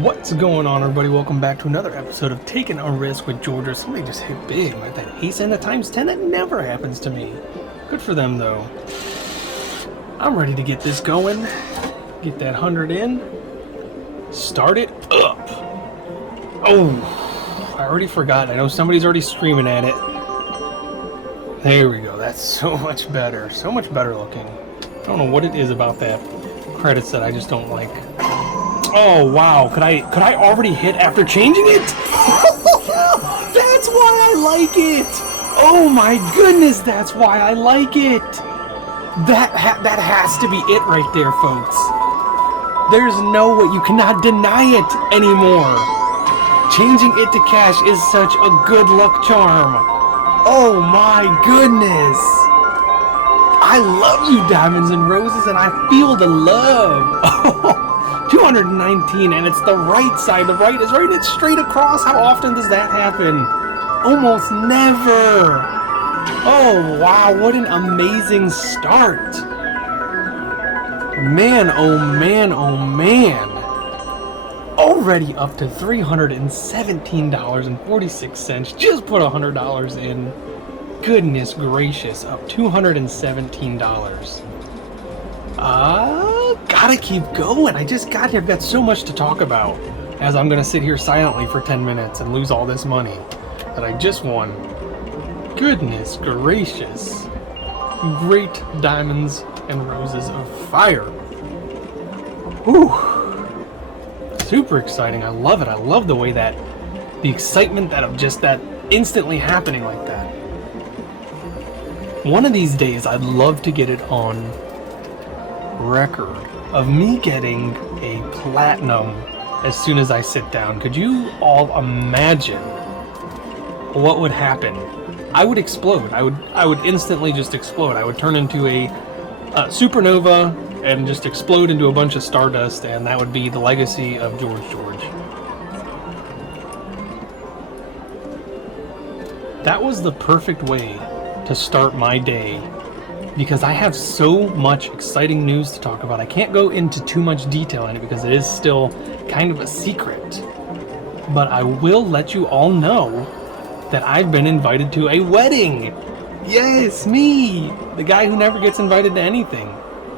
What's going on, everybody? Welcome back to another episode of Taking a Risk with George. Somebody just hit big with that ace and a times 10. That never happens to me. Good for them, though. I'm ready to get this going. Get that 100 in. Start it up. Oh, I already forgot. I know somebody's already screaming at it. There we go. That's so much better. So much better looking. I don't know what it is about that credits that I just don't like. Oh wow, could I already hit after changing it? That's why I like it! Oh my goodness, that's why I like it! That has to be it right there, folks. There's no way, you cannot deny it anymore. Changing it to cash is such a good luck charm. Oh my goodness. I love you, Diamonds and Roses, and I feel the love. 219, and it's the right side. The right is right. It's straight across. How often does that happen? Almost never. Oh, wow. What an amazing start. Man, oh man, oh man. Already up to $317.46. Just put $100 in. Goodness gracious. Up $217. Gotta keep going. I've got so much to talk about, as I'm gonna sit here silently for 10 minutes and lose all this money that I just won. Goodness gracious. Great Diamonds and Roses of Fire. Whew. Super exciting. I love it. I love the way that the excitement that of just that instantly happening like that. One of these days I'd love to get it on record of me getting a platinum as soon as I sit down. Could you all imagine what would happen? I would explode. I would instantly just explode. I would turn into a supernova and just explode into a bunch of stardust, and that would be the legacy of George. That was the perfect way to start my day, because I have so much exciting news to talk about. I can't go into too much detail in it because it is still kind of a secret. But I will let you all know that I've been invited to a wedding. Yes, me! The guy who never gets invited to anything.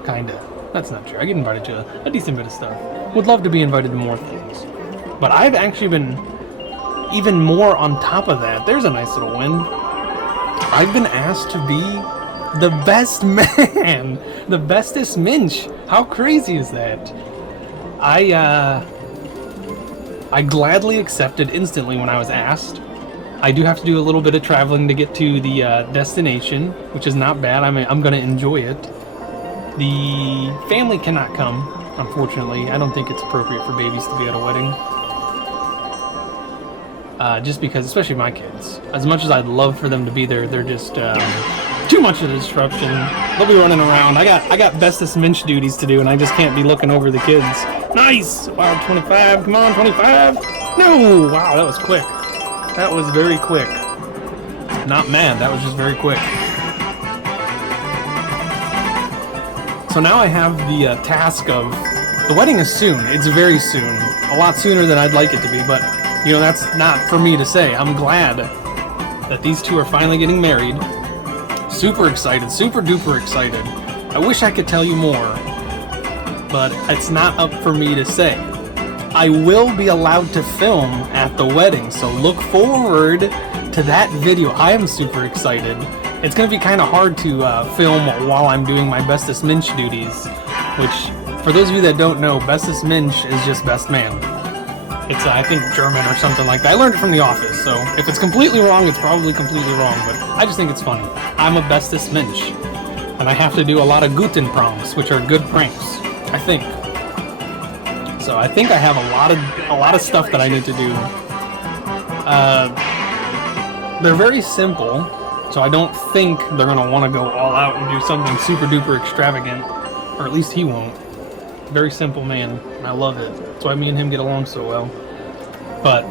Kinda. That's not true. I get invited to a decent bit of stuff. Would love to be invited to more things. But I've actually been even more on top of that. There's a nice little win. I've been asked to be the best man, the bestest minch. How crazy is that? I gladly accepted instantly when I was asked. I do have to do a little bit of traveling to get to the destination, which is not bad. I'm gonna enjoy it. The family cannot come, unfortunately. I don't think it's appropriate for babies to be at a wedding. Just because, especially my kids, as much as I'd love for them to be there, they're just too much of a disruption. They'll be running around. I got bestest minch duties to do, and I just can't be looking over the kids. Nice! Wow, 25. Come on, 25. No! Wow, that was quick. That was very quick. Not mad. That was just very quick. So now I have the task of the wedding is soon. It's very soon. A lot sooner than I'd like it to be, but you know, that's not for me to say. I'm glad that these two are finally getting married. Super excited, super duper excited. I wish I could tell you more, but it's not up for me to say. I will be allowed to film at the wedding, so look forward to that video. I am super excited. It's going to be kind of hard to film while I'm doing my bestest minch duties, which, for those of you that don't know, bestest minch is just best man. It's, I think, German or something like that. I learned it from The Office, so if it's completely wrong, it's probably completely wrong, but I just think it's funny. I'm a bestest minch, and I have to do a lot of guten pranks, which are good pranks, I think. So I think I have a lot of stuff that I need to do. They're very simple, so I don't think they're going to want to go all out and do something super duper extravagant, or at least he won't. Very simple man, and I love it. That's why me and him get along so well. But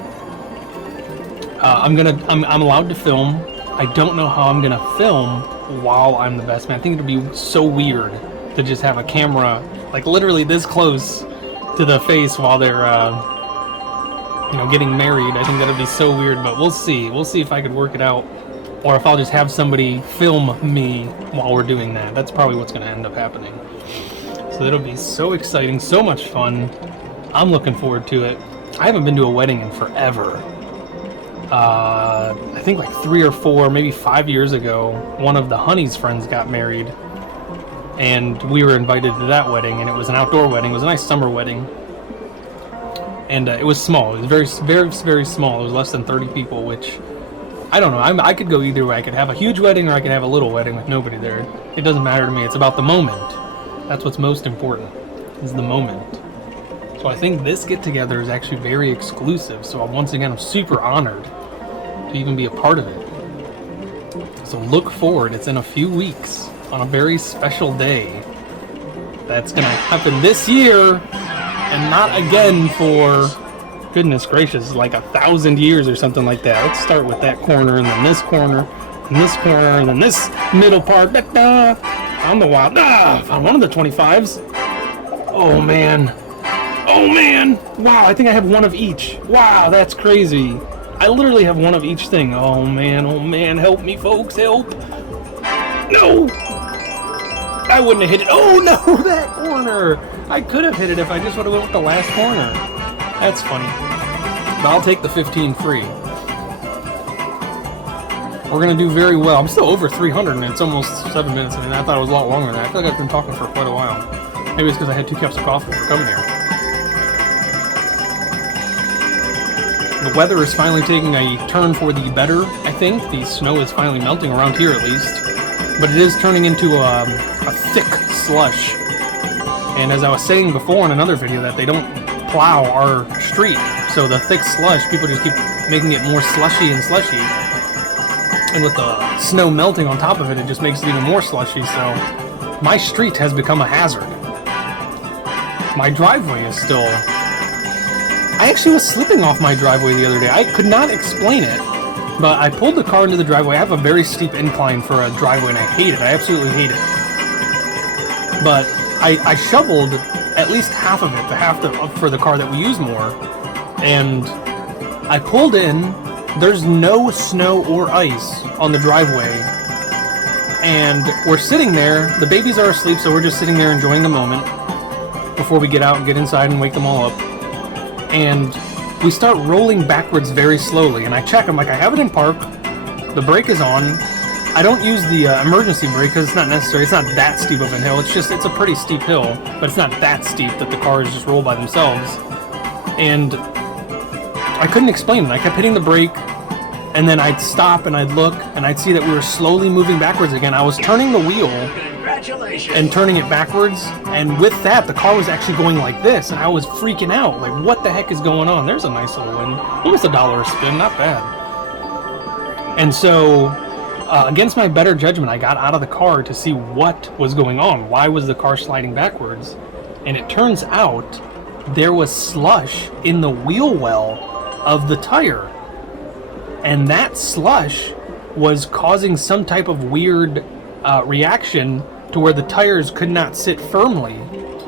I'm allowed to film. I don't know how I'm gonna film while I'm the best man. I think it'd be so weird to just have a camera like literally this close to the face while they're you know, getting married. I think that'll be so weird, but we'll see. We'll see if I could work it out, or if I'll just have somebody film me while we're doing that. That's probably what's going to end up happening. So it'll be so exciting, so much fun. I'm looking forward to it. I haven't been to a wedding in forever. I think like 3 or 4, maybe 5 years ago, one of the honey's friends got married, and we were invited to that wedding, and it was an outdoor wedding. It was a nice summer wedding, and it was small. It was very, very, very small. It was less than 30 people, which, I don't know. I could go either way. I could have a huge wedding, or I could have a little wedding with nobody there. It doesn't matter to me. It's about the moment. That's what's most important, is the moment. So I think this get-together is actually very exclusive, so once again, I'm super honored to even be a part of it. So look forward. It's in a few weeks, on a very special day. That's gonna happen this year, and not again for, goodness gracious, like 1,000 years or something like that. Let's start with that corner, and then this corner, and this corner, and then this middle part. On the wild. Found one of the 25s. Oh man. Oh man! Wow, I think I have one of each. Wow, that's crazy. I literally have one of each thing. Oh man, help me folks, help! No! I wouldn't have hit it. Oh no, that corner! I could have hit it if I just would have went with the last corner. That's funny. But I'll take the 15 free. We're gonna do very well. I'm still over 300 and it's almost 7 minutes. I mean, I thought it was a lot longer than that. I feel like I've been talking for quite a while. Maybe it's because I had 2 cups of coffee for coming here. The weather is finally taking a turn for the better, I think. The snow is finally melting around here at least. But it is turning into a thick slush. And as I was saying before in another video, that they don't plow our street. So the thick slush, people just keep making it more slushy and slushy. And with the snow melting on top of it, it just makes it even more slushy. So my street has become a hazard. My driveway is still... I actually was slipping off my driveway the other day. I could not explain it, but I pulled the car into the driveway. I have a very steep incline for a driveway, and I hate it. I absolutely hate it. But I shoveled at least half of it, the half for the car that we use more, and I pulled in. There's no snow or ice on the driveway, and we're sitting there. The babies are asleep, so we're just sitting there enjoying the moment before we get out and get inside and wake them all up. And we start rolling backwards very slowly, and I check, I'm like, I have it in park, the brake is on, I don't use the emergency brake because it's not necessary, it's not that steep of a hill, it's a pretty steep hill, but it's not that steep that the cars just roll by themselves. And I couldn't explain it. I kept hitting the brake, and then I'd stop and I'd look, and I'd see that we were slowly moving backwards again. I was turning the wheel and turning it backwards, and with that, the car was actually going like this, and I was freaking out. Like, what the heck is going on? There's a nice little win. Almost $1 a spin, not bad. And so, against my better judgment, I got out of the car to see what was going on. Why was the car sliding backwards? And it turns out there was slush in the wheel well of the tire. And that slush was causing some type of weird reaction to where the tires could not sit firmly.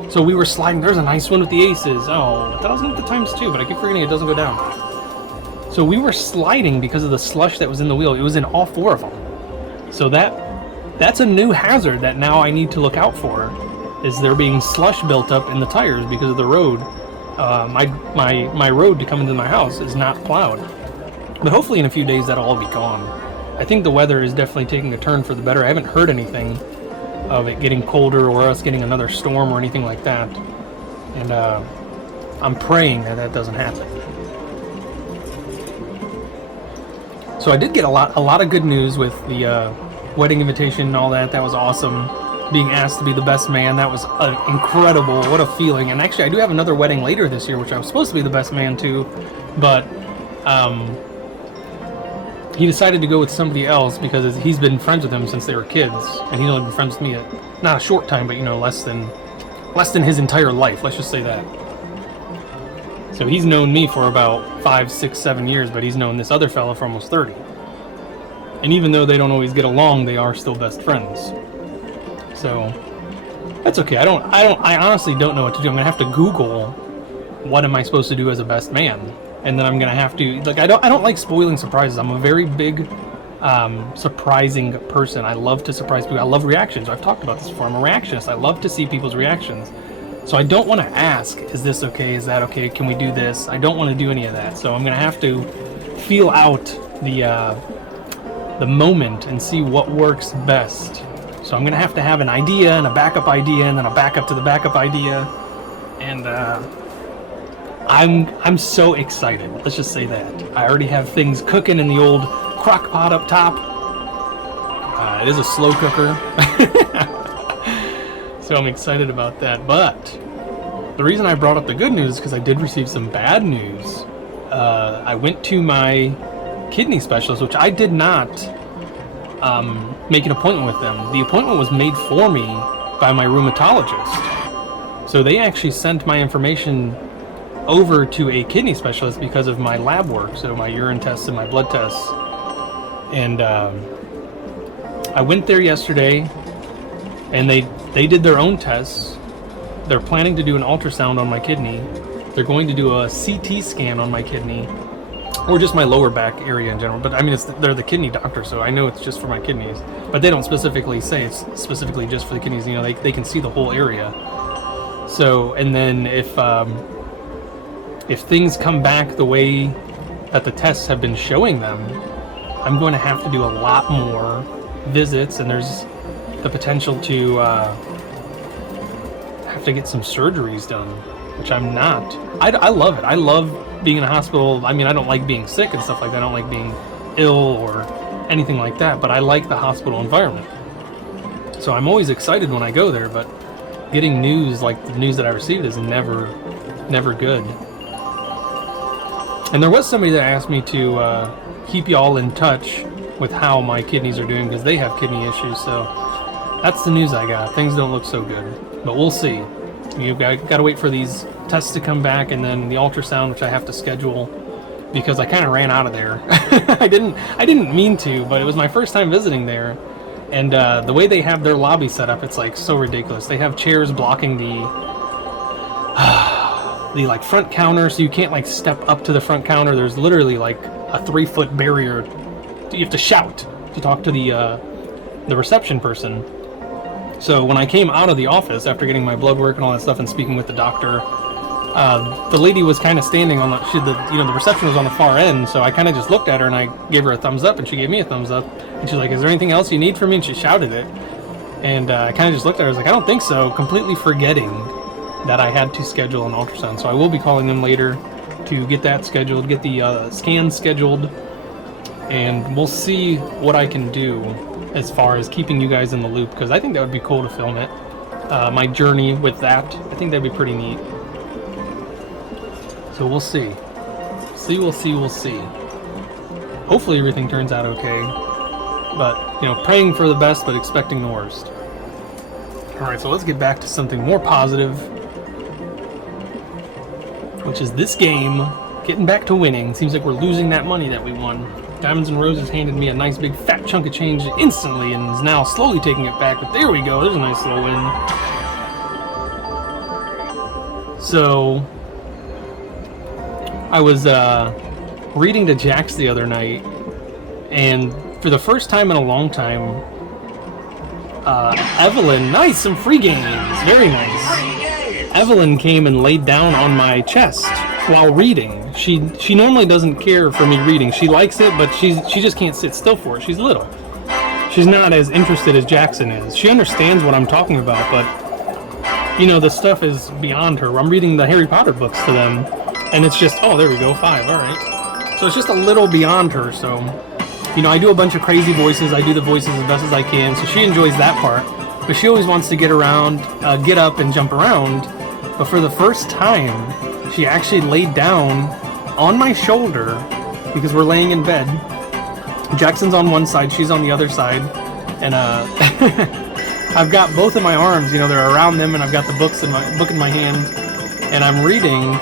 So we were sliding. There's a nice one with the aces. Oh, I thought I was going to get the times 2, but I keep forgetting it doesn't go down. So we were sliding because of the slush that was in the wheel. It was in all 4 of them. So that's a new hazard that now I need to look out for, is there being slush built up in the tires because of the road. My road to come into my house is not plowed. But hopefully in a few days that'll all be gone. I think the weather is definitely taking a turn for the better. I haven't heard anything of it getting colder or us getting another storm or anything like that. And I'm praying that that doesn't happen. So I did get a lot of good news with the wedding invitation and all that. That was awesome. Being asked to be the best man, that was incredible. What a feeling. And actually I do have another wedding later this year, which I was supposed to be the best man to, but he decided to go with somebody else because he's been friends with him since they were kids, and he's only been friends with me not a short time, but less than his entire life. Let's just say that. So he's known me for about 5, 6, 7 years, but he's known this other fella for almost 30. And even though they don't always get along, they are still best friends. So that's okay. I honestly don't know what to do. I'm gonna have to Google what am I supposed to do as a best man. and then I'm gonna have to, like, I don't like spoiling surprises. I'm a very big surprising person. I love to surprise people. I love reactions. I've talked about this before. I'm a reactionist. I love to see people's reactions. So I don't want to ask, is this okay? Is that okay? Can we do this? I don't want to do any of that. So I'm going to have to feel out the moment and see what works best. So I'm going to have an idea and a backup idea and then a backup to the backup idea. And I'm so excited. Let's just say that. I already have things cooking in the old crock pot up top. It is a slow cooker. So I'm excited about that. But the reason I brought up the good news is because I did receive some bad news. I went to my kidney specialist, which I did not make an appointment with them. The appointment was made for me by my rheumatologist. So they actually sent my information over to a kidney specialist because of my lab work, so my urine tests and my blood tests. And I went there yesterday, and they did their own tests. They're planning to do an ultrasound on my kidney. They're going to do a CT scan on my kidney, or just my lower back area in general. But I mean, they're the kidney doctor, so I know it's just for my kidneys. But they don't specifically say it's specifically just for the kidneys. You know, they can see the whole area. So, and then if things come back the way that the tests have been showing them, I'm going to have to do a lot more visits, and there's the potential to have to get some surgeries done, which I'm not. I love it. I love being in a hospital. I mean, I don't like being sick and stuff like that. I don't like being ill or anything like that, but I like the hospital environment. So I'm always excited when I go there, but getting news like the news that I received is never good. And there was somebody that asked me to keep y'all in touch with how my kidneys are doing, because they have kidney issues. So that's the news I got. Things don't look so good, but we'll see. You've got to wait for these tests to come back, and then the ultrasound, which I have to schedule because I kind of ran out of there. I didn't mean to, but it was my first time visiting there, and the way they have their lobby set up, it's like so ridiculous. They have chairs blocking the like front counter, so you can't like step up to the front counter. There's literally like a 3-foot barrier. You have to shout to talk to the reception person. So when I came out of the office after getting my blood work and all that stuff and speaking with the doctor, the lady was kind of standing on the reception was on the far end. So I kind of just looked at her and I gave her a thumbs up, and she gave me a thumbs up. And she's like, "Is there anything else you need from me?" And she shouted it. And I kind of just looked at her. I was like, "I don't think so," completely forgetting that I had to schedule an ultrasound. So I will be calling them later to get that scheduled, get the scan scheduled, and we'll see what I can do as far as keeping you guys in the loop, because I think that would be cool to film it. My journey with that, I think that'd be pretty neat. So we'll see. We'll see. Hopefully everything turns out okay. But, you know, praying for the best, but expecting the worst. Alright, so let's get back to something more positive, which is this game, getting back to winning. Seems like we're losing that money that we won. Diamonds and Roses handed me a nice big fat chunk of change instantly and is now slowly taking it back, but there we go, there's a nice little win. So, I was reading to Jax the other night, and for the first time in a long time, Evelyn, nice, some free games, very nice. Evelyn came and laid down on my chest while reading. She normally doesn't care for me reading. She likes it, but she just can't sit still for it. She's little. She's not as interested as Jackson is. She understands what I'm talking about, but you know, the stuff is beyond her. I'm reading the Harry Potter books to them, and it's just, oh, there we go, 5, all right. So it's just a little beyond her. So, you know, I do a bunch of crazy voices. I do the voices as best as I can, so she enjoys that part. But she always wants to get around, get up and jump around. But for the first time, she actually laid down on my shoulder, because we're laying in bed. Jackson's on one side, she's on the other side, and I've got both of my arms, you know, they're around them, and I've got the book in my hand, and I'm reading,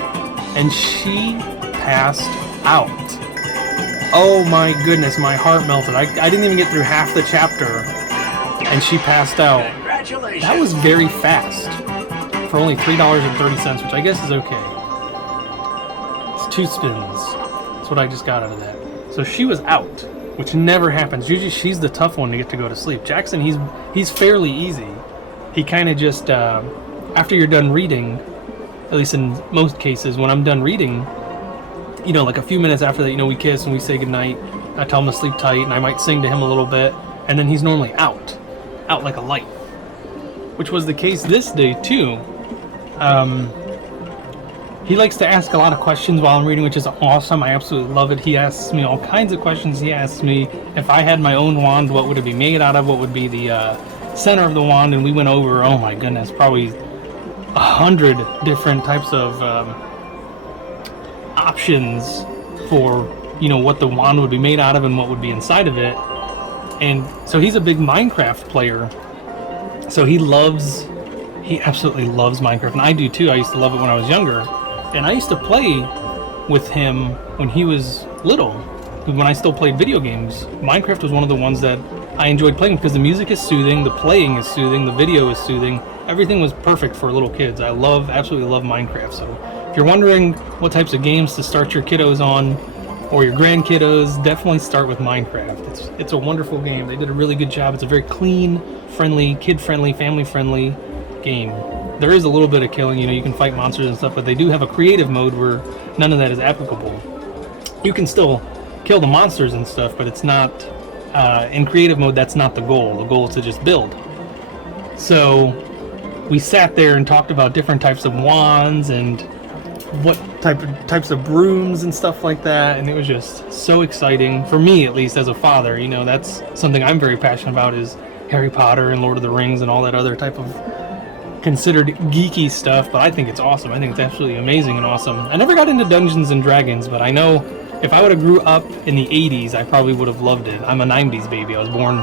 and she passed out. Oh my goodness, my heart melted. I didn't even get through half the chapter, and she passed out. Congratulations. That was very fast for only $3.30, which I guess is okay. 2 spins. That's what I just got out of that. So she was out, which never happens. Usually she's the tough one to get to go to sleep. Jackson, he's fairly easy. He kind of just, after you're done reading, at least in most cases, when I'm done reading, you know, like a few minutes after that, you know, we kiss and we say goodnight. I tell him to sleep tight, and I might sing to him a little bit, and then he's normally out like a light, which was the case this day too. He likes to ask a lot of questions while I'm reading, which is awesome. I absolutely love it. He asks me all kinds of questions. He asks me if I had my own wand, what would it be made out of? What would be the center of the wand? And we went over, oh my goodness, probably 100 different types of options for, you know, what the wand would be made out of and what would be inside of it. And so he's a big Minecraft player. So he absolutely loves Minecraft, and I do too. I used to love it when I was younger. And I used to play with him when he was little. When I still played video games, Minecraft was one of the ones that I enjoyed playing because the music is soothing, the playing is soothing, the video is soothing. Everything was perfect for little kids. I absolutely love Minecraft. So if you're wondering what types of games to start your kiddos on, or your grandkiddos, definitely start with Minecraft. It's a wonderful game. They did a really good job. It's a very clean, friendly, kid-friendly, family-friendly game. There is a little bit of killing, you know, you can fight monsters and stuff, but they do have a creative mode where none of that is applicable. You can still kill the monsters and stuff, but it's not, in creative mode, that's not the goal. The goal is to just build. So we sat there and talked about different types of wands and what types of brooms and stuff like that, and it was just so exciting for me, at least as a father. You know, that's something I'm very passionate about, is Harry Potter and Lord of the Rings and all that other type of considered geeky stuff, but I think it's awesome. I think it's absolutely amazing and awesome. I never got into Dungeons and Dragons, but I know if I would have grew up in the 80s, I probably would have loved it. I'm a 90s baby. I was born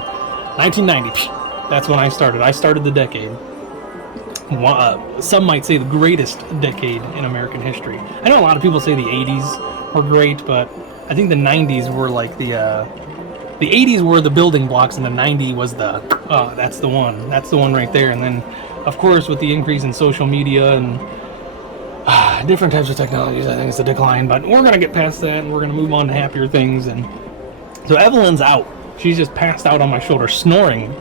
1990. That's when I started. I started the decade. Some might say the greatest decade in American history. I know a lot of people say the 80s were great, but I think the 90s were like the 80s were the building blocks, and the 90s was the, that's the one right there. And then, of course, with the increase in social media and different types of technologies, I think it's a decline, but we're going to get past that, and we're going to move on to happier things. And so Evelyn's out. She's just passed out on my shoulder, snoring.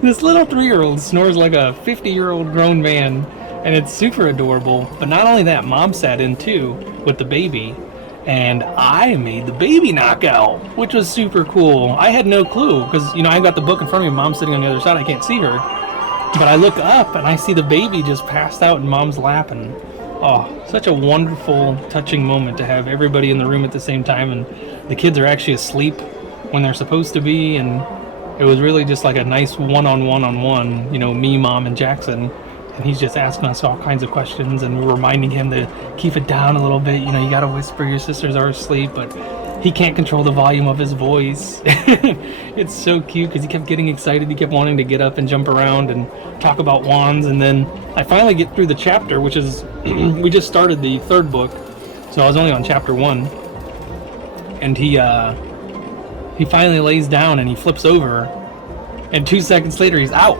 This little 3-year-old snores like a 50-year-old grown man, and it's super adorable. But not only that, Mom sat in too with the baby, and I made the baby knockout, which was super cool. I had no clue, because, you know, I've got the book in front of me, Mom's sitting on the other side, I can't see her. But I look up, and I see the baby just passed out in Mom's lap, and oh, such a wonderful, touching moment to have everybody in the room at the same time, and the kids are actually asleep when they're supposed to be, and it was really just like a nice one-on-one, you know, me, Mom, and Jackson. And he's just asking us all kinds of questions, and we're reminding him to keep it down a little bit. You know, you gotta whisper, your sisters are asleep, but he can't control the volume of his voice. It's so cute because he kept getting excited. He kept wanting to get up and jump around and talk about wands. And then I finally get through the chapter, which is, we just started the 3rd book, so I was only on chapter 1. And he finally lays down and he flips over, and 2 seconds later he's out.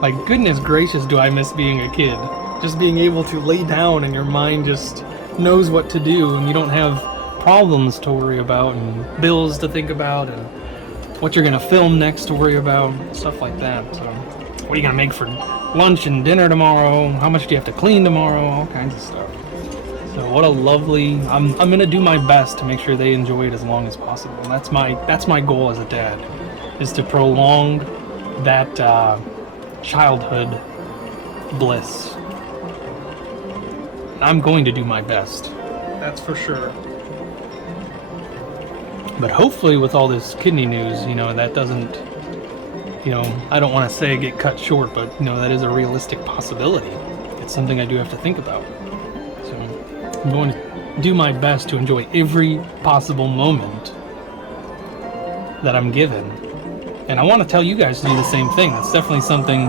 Like, goodness gracious, do I miss being a kid. Just being able to lay down and your mind just knows what to do, and you don't have problems to worry about and bills to think about and what you're going to film next to worry about, stuff like that. So what are you going to make for lunch and dinner tomorrow? How much do you have to clean tomorrow? All kinds of stuff. So what a lovely, I'm going to do my best to make sure they enjoy it as long as possible. And that's my goal as a dad, is to prolong that childhood bliss. I'm going to do my best, that's for sure. But hopefully with all this kidney news, you know, that doesn't, you know, I don't want to say get cut short, but, you know, that is a realistic possibility. It's something I do have to think about. So I'm going to do my best to enjoy every possible moment that I'm given. And I want to tell you guys to do the same thing. That's definitely something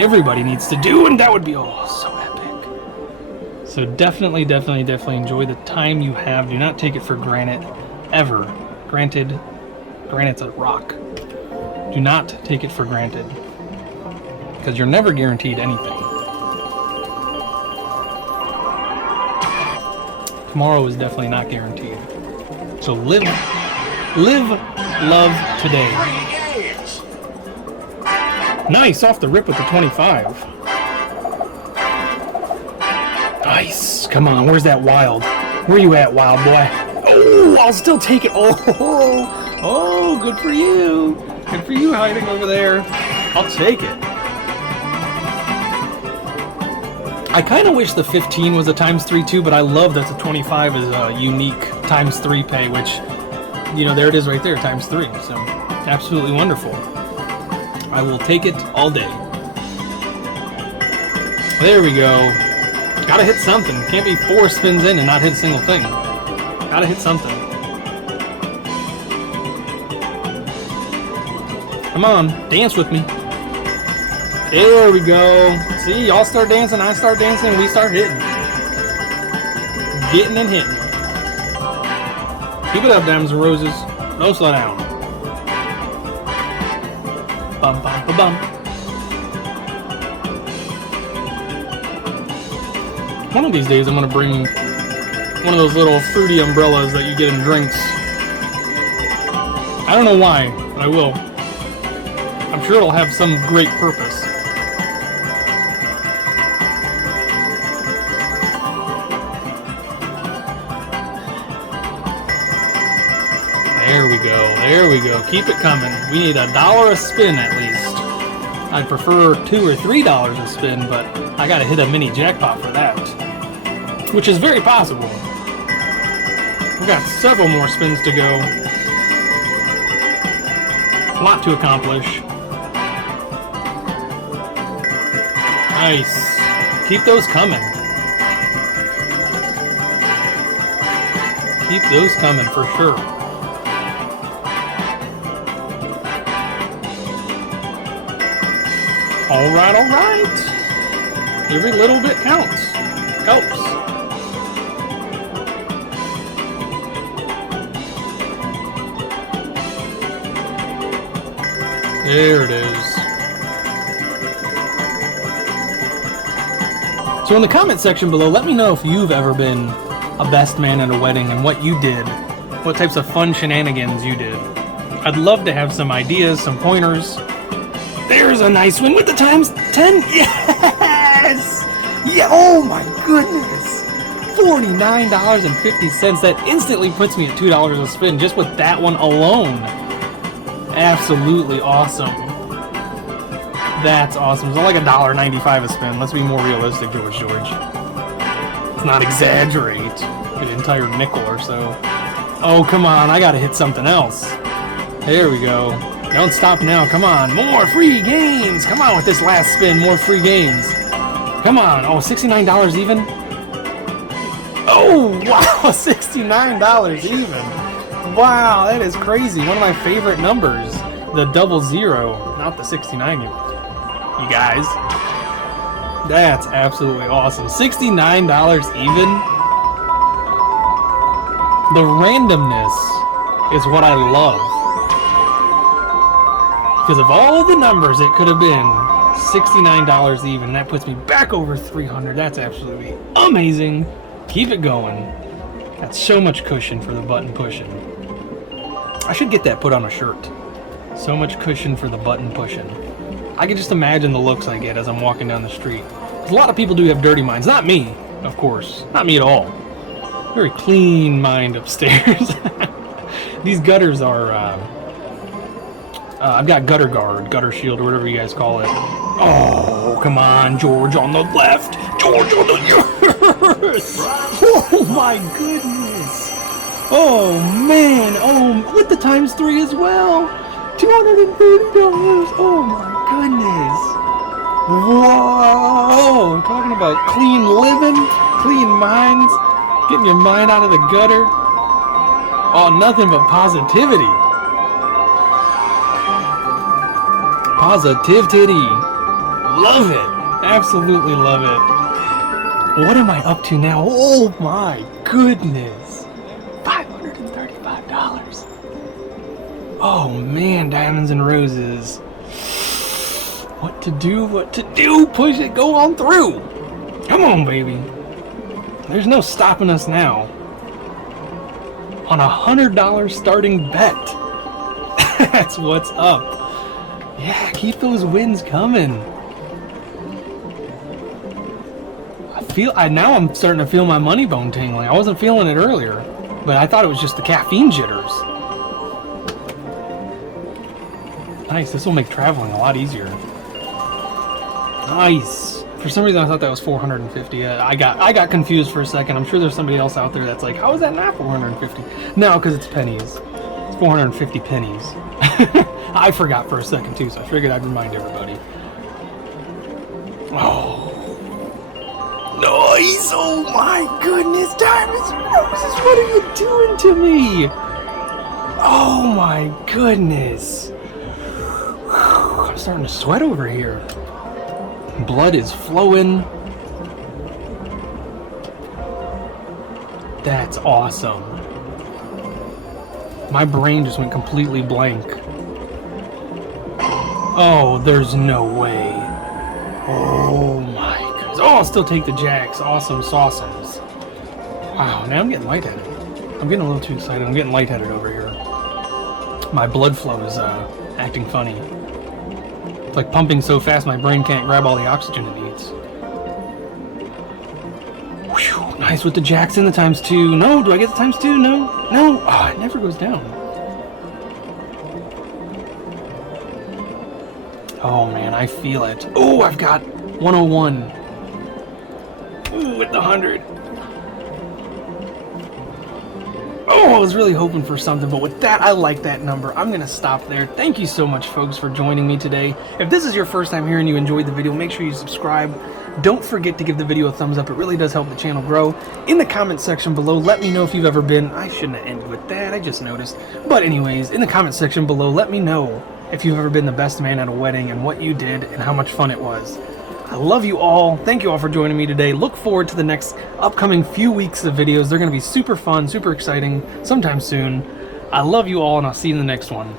everybody needs to do, and that would be, oh, so epic. So definitely enjoy the time you have. Do not take it for granted, ever. Granite's a rock. Do not take it for granted, because you're never guaranteed anything. Tomorrow is definitely not guaranteed. So live, love today. Nice, off the rip with the 25. Nice. Come on, where's that wild? Where you at, wild boy? Oh, I'll still take it. Oh, good for you. Good for you hiding over there. I'll take it. I kind of wish the 15 was a ×3 too, but I love that the 25 is a unique ×3 pay, which, you know, there it is right there, ×3. So, absolutely wonderful. I will take it all day. There we go. Gotta hit something. Can't be 4 spins in and not hit a single thing. Gotta hit something. Come on, dance with me. There we go. See, y'all start dancing, I start dancing, and we start hitting. Getting and hitting. Keep it up, Diamonds and Roses. No slow down. Bum, bum, ba, bum. One of these days, I'm going to bring one of those little fruity umbrellas that you get in drinks. I don't know why, but I will. I'm sure it'll have some great purpose. There we go, there we go. Keep it coming. We need $1 a spin at least. I'd prefer $2 or $3 a spin, but I gotta hit a mini jackpot for that. Which is very possible. We've got several more spins to go. A lot to accomplish. Nice. Keep those coming. Keep those coming for sure. Alright, alright. Every little bit counts. Helps. There it is. So in the comment section below, let me know if you've ever been a best man at a wedding and what you did. What types of fun shenanigans you did. I'd love to have some ideas, some pointers. There's a nice win with the ×10. Yes! Yeah, oh my goodness. $49.50. That instantly puts me at $2 a spin just with that one alone. Absolutely awesome. That's awesome. It's like $1.95 a spin. Let's be more realistic, George. Let's not exaggerate. An entire nickel or so. Oh, come on. I gotta hit something else. There we go. Don't stop now. Come on. More free games. Come on with this last spin. More free games. Come on. Oh, $69 even? Oh, wow. $69 even. Wow, that is crazy. One of my favorite numbers. The 00, not the 69. You guys. That's absolutely awesome. $69 even? The randomness is what I love. Because of all the numbers it could have been, $69 even. That puts me back over 300. That's absolutely amazing. Keep it going. Got so much cushion for the button pushing. I should get that put on a shirt. So much cushion for the button pushing. I can just imagine the looks I get as I'm walking down the street. A lot of people do have dirty minds. Not me, of course. Not me at all. Very clean mind upstairs. These gutters are... I've got gutter guard, gutter shield, or whatever you guys call it. Oh, come on, George on the left. George on the... Yes! Oh, my goodness. Oh, man. Oh, with the ×3 as well. $230. Oh, my goodness. Whoa. Talking about clean living, clean minds, getting your mind out of the gutter. Oh, nothing but positivity. Positivity. Love it. Absolutely love it. What am I up to now? Oh my goodness. $535. Oh man, Diamonds and Roses. What to do, what to do. Push it, go on through. Come on, baby. There's no stopping us now. on a $100 starting bet. That's what's up. Yeah, keep those wins coming. Now I'm starting to feel my money bone tingling. I wasn't feeling it earlier, but I thought it was just the caffeine jitters. Nice, this will make traveling a lot easier. Nice. For some reason I thought that was 450. I got confused for a second. I'm sure there's somebody else out there that's like, how is that not 450? No, because it's pennies. It's 450 pennies. I forgot for a second too, so I figured I'd remind everybody. Oh. Nice! Oh my goodness, Diamonds and Roses, what are you doing to me? Oh my goodness. I'm starting to sweat over here. Blood is flowing. That's awesome. My brain just went completely blank. Oh, there's no way. Oh my goodness. Oh, I'll still take the jacks. Awesome sauces. Wow, now I'm getting lightheaded. I'm getting a little too excited. I'm getting lightheaded over here. My blood flow is acting funny. It's like pumping so fast my brain can't grab all the oxygen it needs. Whew, nice with the jacks in the ×2. No, do I get the ×2? No. No. Oh, it never goes down. Oh man, I feel it. Oh, I've got 101. Ooh, with the 100. Oh, I was really hoping for something, but with that, I like that number. I'm going to stop there. Thank you so much, folks, for joining me today. If this is your first time here and you enjoyed the video, make sure you subscribe. Don't forget to give the video a thumbs up. It really does help the channel grow. In the comment section below, let me know if you've ever been... I shouldn't have ended with that. I just noticed. But anyways, in the comment section below, let me know if you've ever been the best man at a wedding and what you did and how much fun it was. I love you all. Thank you all for joining me today. Look forward to the next upcoming few weeks of videos. They're going to be super fun, super exciting, sometime soon. I love you all, and I'll see you in the next one.